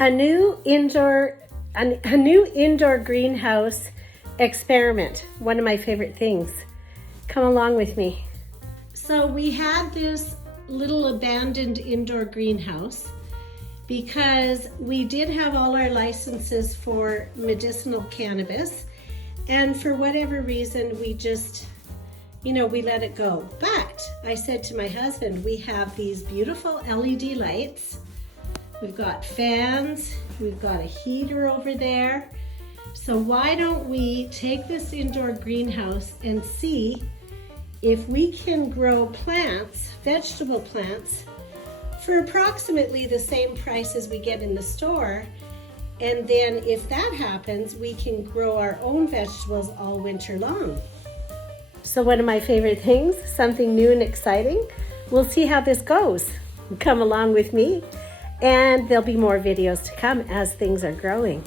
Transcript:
a new indoor greenhouse experiment. One of my favorite things. Come along with me. So we had this little abandoned indoor greenhouse because we did have all our licenses for medicinal cannabis, and for whatever reason we just, we let it go. But I said to my husband, we have these beautiful LED lights. We've got fans, we've got a heater over there. So why don't we take this indoor greenhouse and see if we can grow plants, vegetable plants, for approximately the same price as we get in the store. And then if that happens, we can grow our own vegetables all winter long. So one of my favorite things, something new and exciting. We'll see how this goes. Come along with me. And there'll be more videos to come as things are growing.